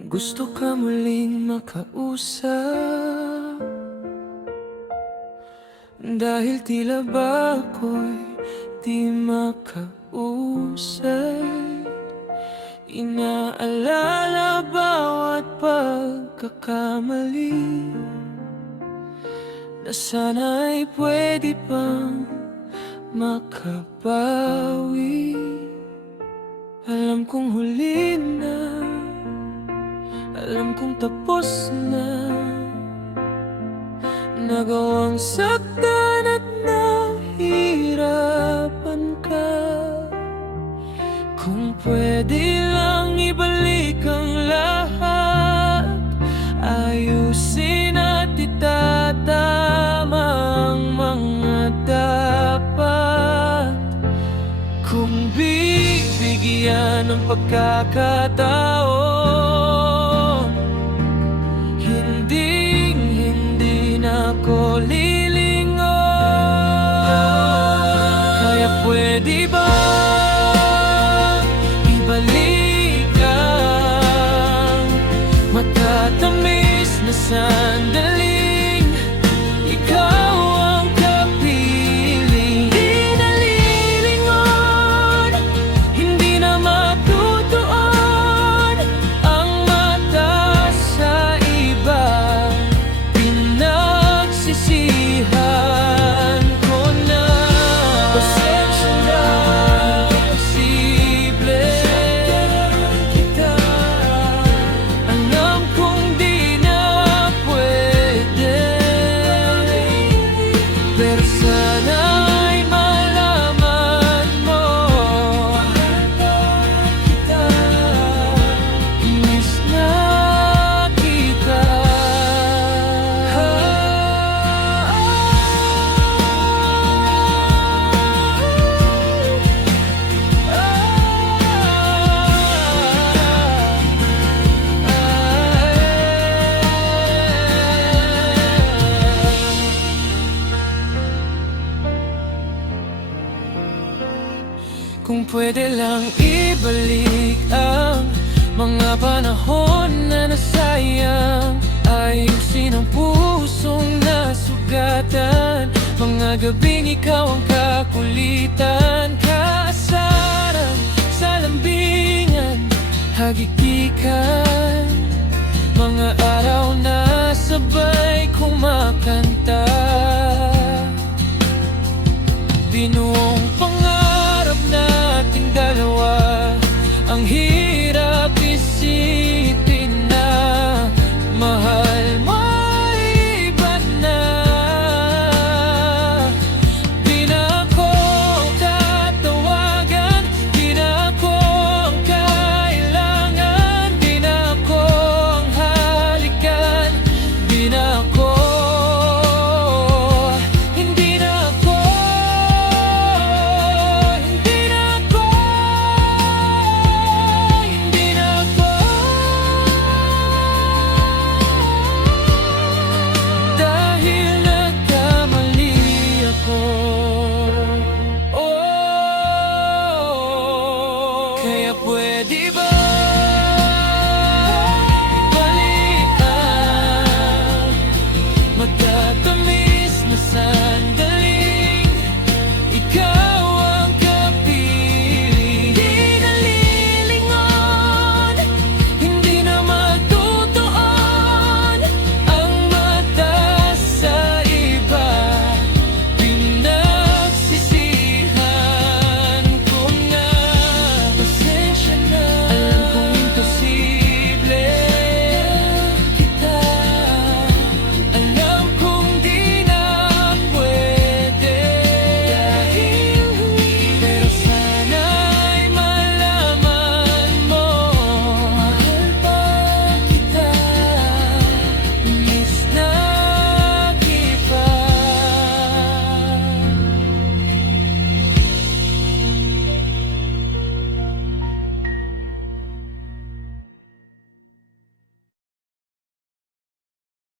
Gusto ka muling makausap, dahil tila ba ako'y di makausay. Inaalala bawat pagkakamali, na sana'y pwede pang makabawi. Alam kong huli na, alam kong tapos na, nagawang saktan at nahirapan ka. Kung pwede lang ibalik ang lahat, ayusin at itatama ang mga dapat. Kung bibigyan ng pagkakataon, hindi na ako lilingon. Kaya pwede ba ibalik ang matatamis na sandaling ikaw ang kapiling? Di nalilingon, hindi na matutuon ang mata sa iba. Pinagsisihan ko na, pasensya na, posible kita. Alam kong di na pwede, pero sana'y malaman mo, kita, miss na kita. Kung pwede lang ibalik ang mga panahon na nasayang, ayusin ang pusong nasugatan, mga gabing ikaw ang kakulitan, kaasaran sa lambingan, hagikikan, mga araw na sabay kumakanta, binuong pangarap nating dalawa. Ang hirap isipin na mahal mo ay iba na. Di na ako tatawagan, di na ako ang kailangan, di na ako ang halikan, di na ako, hindi na ako, hindi na ako, hindi na ako. Dahil nagkamali ako. Oh, kaya pwede ba